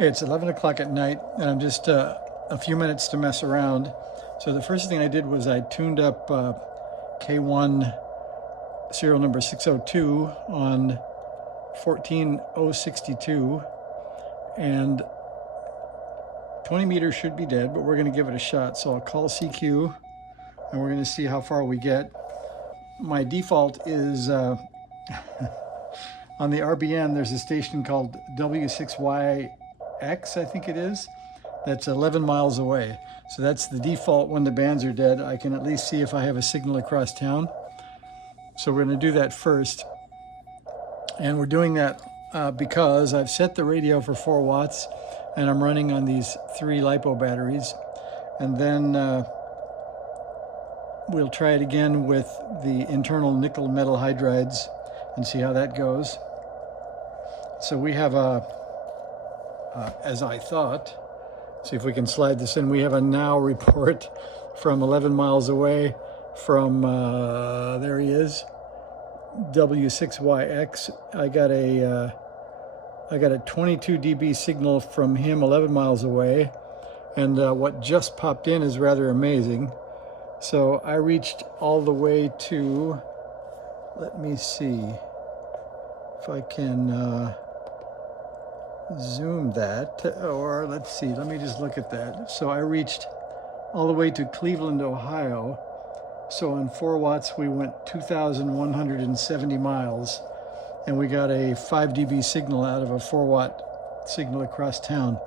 It's 11 o'clock at night, and I'm just a few minutes to mess around. So the first thing I did was I tuned up K1 serial number 602 on 14062, and 20 meters should be dead, but we're going to give it a shot. So I'll call CQ, and we're going to see how far we get. My default is on the RBN, there's a station called W6YX, I think it is. That's 11 miles away. So that's the default when the bands are dead. I can at least see if I have a signal across town. So we're going to do that first. And we're doing that because I've set the radio for 4 watts and I'm running on these 3 LiPo batteries. And then we'll try it again with the internal nickel metal hydrides and see how that goes. So we have as I thought, see if we can slide this in, we have a now report from 11 miles away from, there he is, W6YX. I got a 22 dB signal from him 11 miles away, and what just popped in is rather amazing. So I reached all the way to, let me see if I can zoom that, or let's see, let me just look at that. So I reached all the way to Cleveland, Ohio. So on 4 watts, we went 2,170 miles, and we got a 5 dB signal out of a 4 watt signal across town.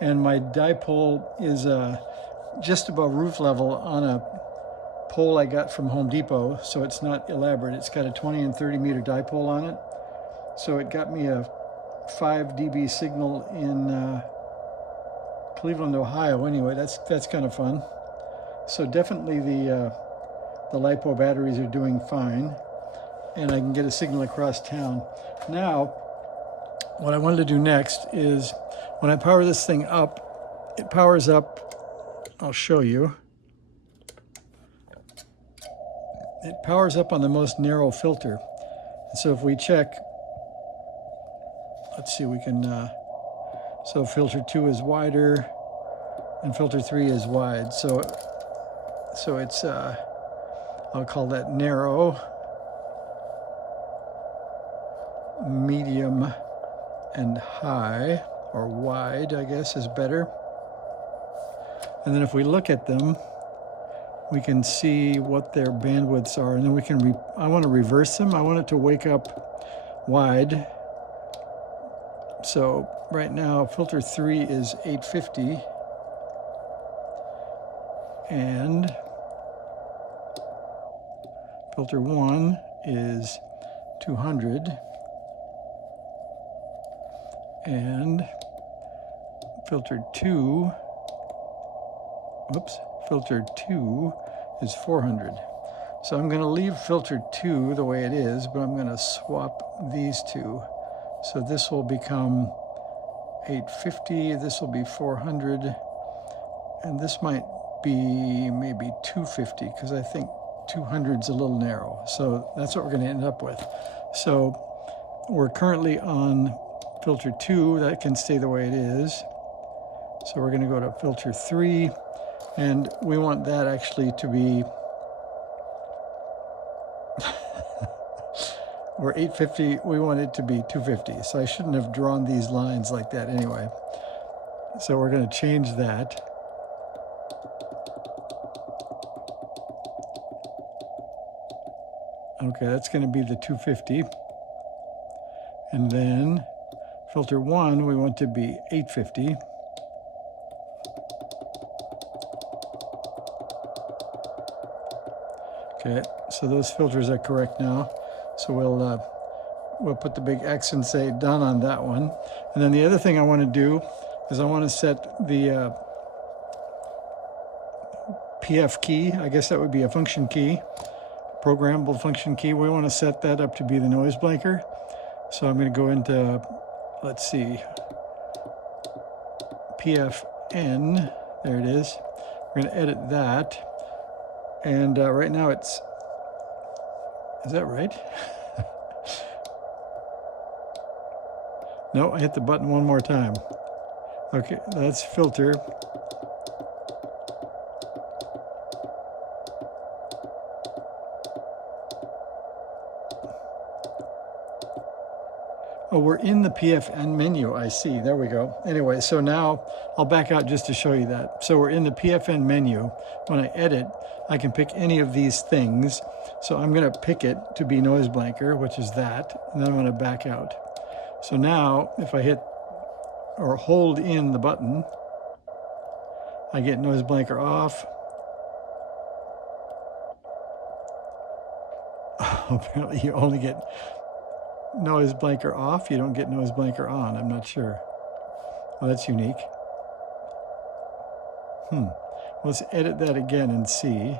And my dipole is just above roof level on a pole I got from Home Depot, so it's not elaborate. It's got a 20 and 30 meter dipole on it. So it got me a 5 dB signal in Cleveland, Ohio. Anyway, that's kind of fun. So definitely the LiPo batteries are doing fine, and I can get a signal across town. Now, what I wanted to do next is when I power this thing up, it powers up, I'll show you. It powers up on the most narrow filter. And so if we check, let's see, we can, so filter 2 is wider and filter 3 is wide. So it's, I'll call that narrow, medium, and high, or wide, I guess is better. And then if we look at them, we can see what their bandwidths are, and then we can, I want to reverse them. I want it to wake up wide. So right now, filter 3 is 850, and filter 1 is 200, and filter 2, filter 2 is 400. So I'm going to leave filter 2 the way it is, but I'm going to swap these two. So this will become 850, this will be 400, and this might be maybe 250, because I think 200 is a little narrow. So that's what we're going to end up with. So we're currently on filter 2, that can stay the way it is. So we're going to go to filter 3, and we want that actually to be we're 850, we want it to be 250. So I shouldn't have drawn these lines like that anyway. So we're going to change that. Okay, that's going to be the 250. And then filter 1, we want to be 850. Okay, so those filters are correct now. So we'll put the big X and say done on that one. And then the other thing I want to do is I want to set the PF key. I guess that would be a function key, programmable function key. We want to set that up to be the noise blanker. So I'm going to go into, let's see, PFN. There it is. We're going to edit that. And right now it's, is that right? No, I hit the button one more time. Okay, that's filter. Oh, we're in the PFN menu, I see. There we go. Anyway, so now I'll back out just to show you that. So we're in the PFN menu. When I edit, I can pick any of these things. So I'm going to pick it to be noise blanker, which is that, and then I'm going to back out. So now if I hit or hold in the button, I get noise blanker off. Apparently you only get noise blanker off. You don't get noise blanker on. I'm not sure. Well, that's unique. Let's edit that again and see.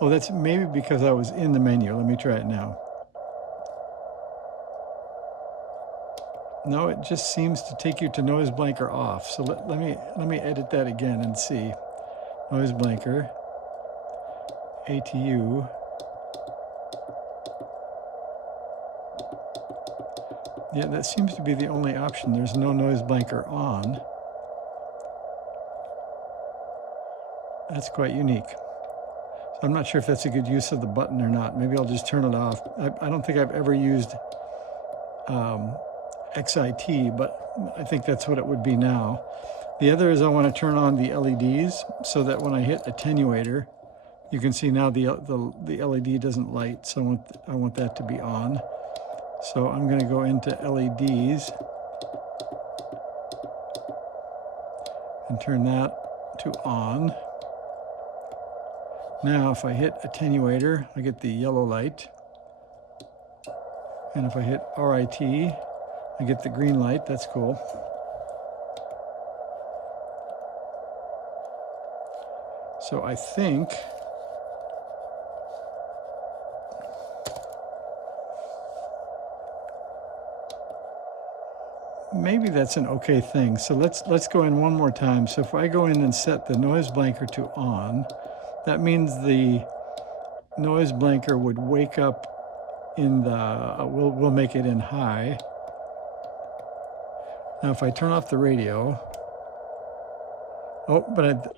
Oh, that's maybe because I was in the menu. Let me try it now. No, it just seems to take you to noise blanker off. So let me edit that again and see. Noise blanker, ATU. Yeah, that seems to be the only option. There's no noise blanker on. That's quite unique. So I'm not sure if that's a good use of the button or not. Maybe I'll just turn it off. I don't think I've ever used XIT, but I think that's what it would be now. The other is I want to turn on the LEDs so that when I hit attenuator, you can see now the LED doesn't light. So I want that to be on. So I'm going to go into LEDs and turn that to on. Now if I hit attenuator, I get the yellow light. And if I hit RIT, I get the green light. That's cool. So I think maybe that's an okay thing. So let's go in one more time. So if I go in and set the noise blanker to on, that means the noise blanker would wake up in the, we'll make it in high. Now if I turn off the radio, but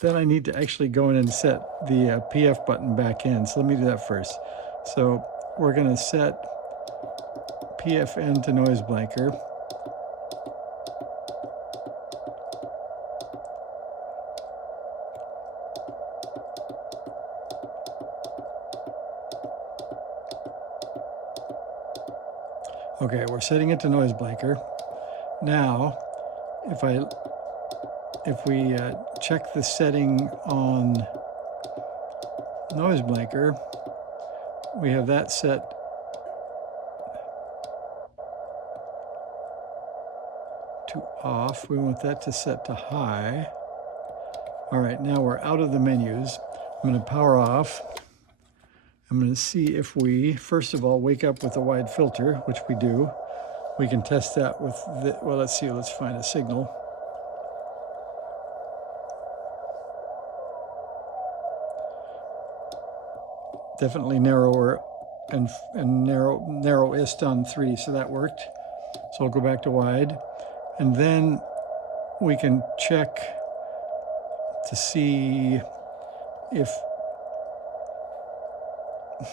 then I need to actually go in and set the PF button back in. So let me do that first. So we're going to set PFN to noise blanker. Okay, we're setting it to noise blanker. Now, if we check the setting on noise blanker, we have that set to off. We want that to set to high. All right, now we're out of the menus. I'm going to power off. I'm going to see if we, first of all, wake up with a wide filter, which we do. We can test that with the, well, let's see, let's find a signal. Definitely narrower and narrowest on 3, so that worked. So I'll go back to wide. And then we can check to see if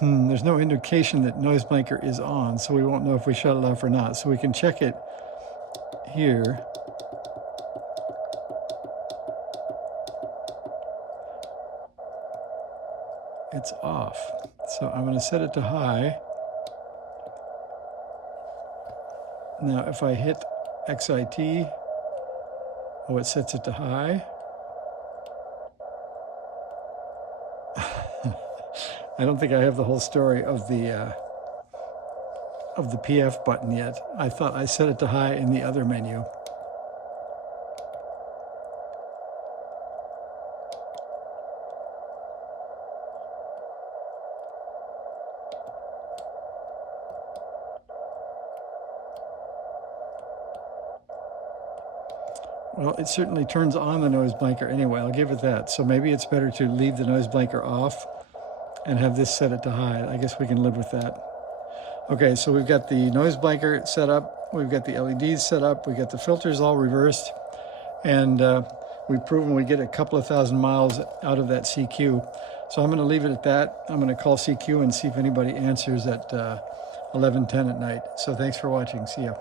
there's no indication that noise blanker is on, so we won't know if we shut it off or not. So we can check it here. It's off. So I'm going to set it to high. Now if I hit XIT, oh, it sets it to high. I don't think I have the whole story of the PF button yet. I thought I set it to high in the other menu. Well, it certainly turns on the noise blanker anyway. I'll give it that. So maybe it's better to leave the noise blanker off and have this set it to high. I guess we can live with that. Okay, so we've got the noise blanker set up. We've got the LEDs set up. We've got the filters all reversed. And we've proven we get a couple of thousand miles out of that CQ. So I'm going to leave it at that. I'm going to call CQ and see if anybody answers at 11:10 at night. So thanks for watching. See ya.